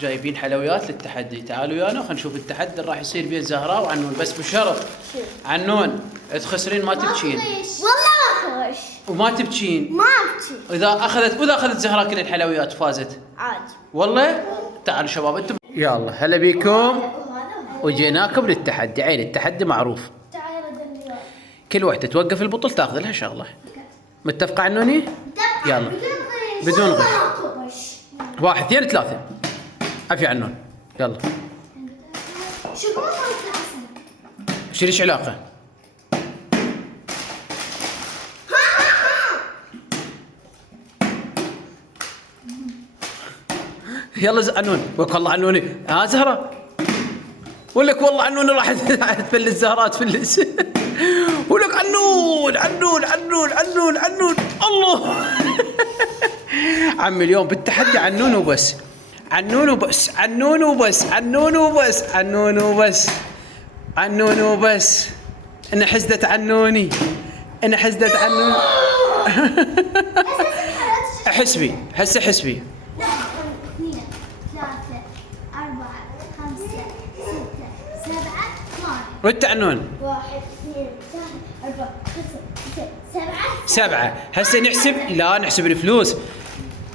جايبين حلويات للتحدي. تعالوا ويانا خلينا نشوف التحدي اللي راح يصير بين زهراء وعنون، بس بشرط عنون تخسرين ما تبكين. والله ما خش. وما تبكين. ما ابكي. واذا اخذت زهراء كل الحلويات فازت. عادي. والله تعالوا شباب انتم. يلا هلا بيكم وجيناكم للتحدي. عيل التحدي معروف. كل وحده توقف البطل تاخذ لها شغله. متفقه عنوني؟ يلا بدون غش. 1 2 3. عفي عنون. يلا. شو ليش علاقه؟ يلا عنون. وك والله عنوني. ها زهره. ولك والله عنون راح تفلس زهرات تفلس. ولك عنون عنون عنون عنون عنون. الله. عمي اليوم بالتحدي عنون وبس. عنون وبس. عنون وبس. عنون وبس. عنون وبس. عنون وبس. انا حزدت عنوني. انا حزدت عنوني. حسبي هسه حسبي. 1 2 3 4 5 6 7 8. وانت عنون. 1 2 3 4 5 6 7. 7. هسه نحسب. لا نحسب الفلوس.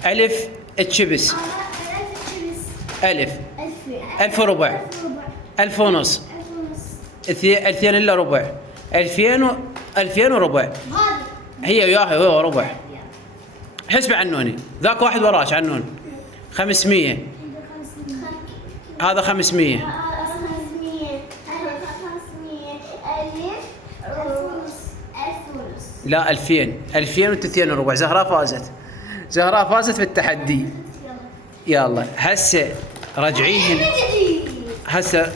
ألف تشبس. ألف. 1000 وربع. 1000 ونص. 2000 الا ربع. 2000 وربع. هي وياها هو ربع. حسب عنوني. ذاك واحد وراش عنون. 500. هذا 500. لا 2000. 2000 وربع. زهراء فازت. زهراء فازت في التحدي. يلا هسه رجعيهن. هسه